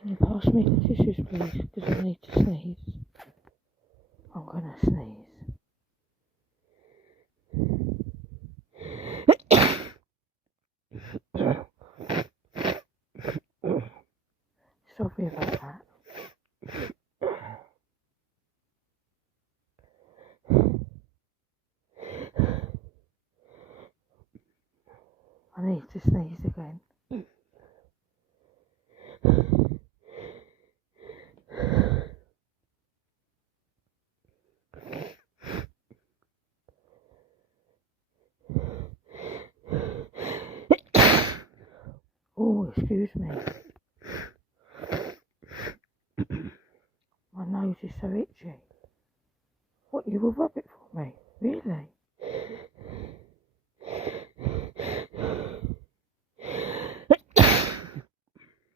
Can you pass me the tissues, please? Because I need to sneeze. I'm gonna sneeze. Sorry about that. I need to sneeze again. Oh, excuse me. My nose is so itchy. What, you will rub it for me? Really?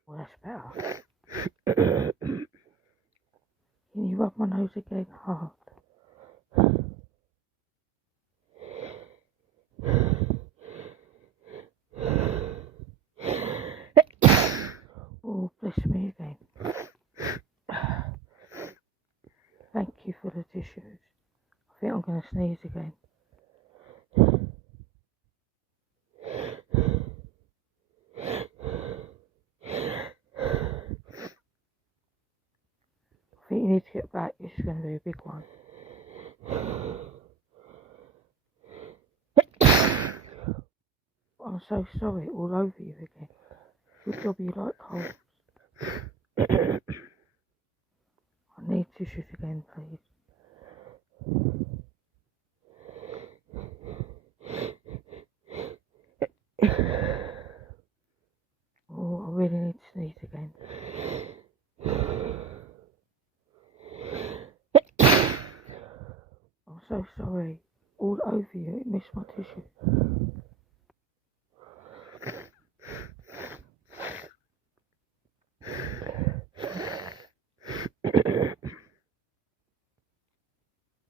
Well, that's better. Can you rub my nose again hard? Oh, bless me again. Thank you for the tissues. I think I'm going to sneeze again. I think you need to get back. This is going to be a big one. I'm so sorry, all over you again. Good job you like colds. I need tissues again, please. Oh, I really need to sneeze again. I'm so sorry. All over you, it missed my tissue.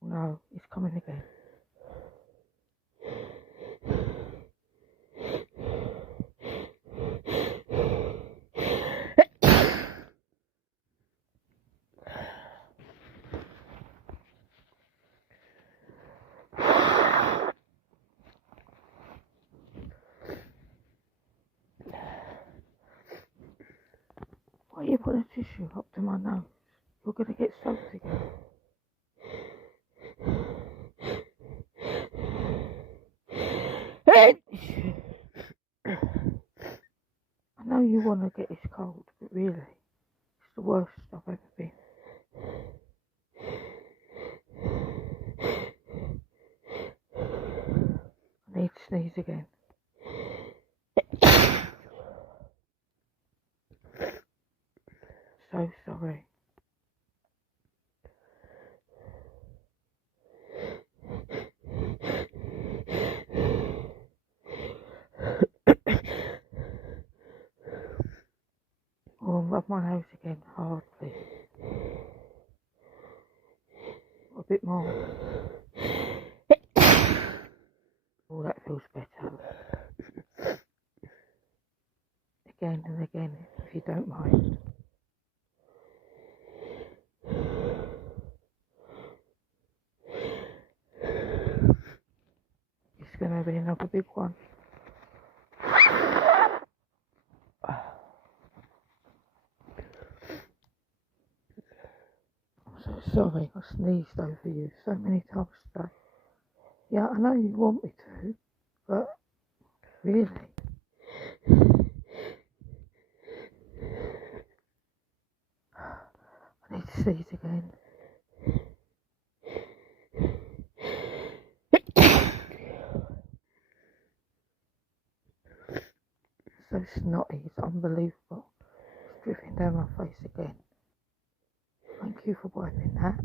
No, it's coming again. Why are you putting a tissue up to my nose? You're going to get soaked again. I know you want to get this cold, but really, it's the worst I've ever been. I need to sneeze again. So sorry. Oh, rub my nose again hard, please. A bit more. Oh, that feels better. Again and again, if you don't mind. It's going to be another big one. I'm so sorry, I sneezed over you so many times today. Yeah, I know you want me to, but really. I need to sneeze again. So snotty, it's unbelievable. It's dripping down my face again. Thank you for wiping that.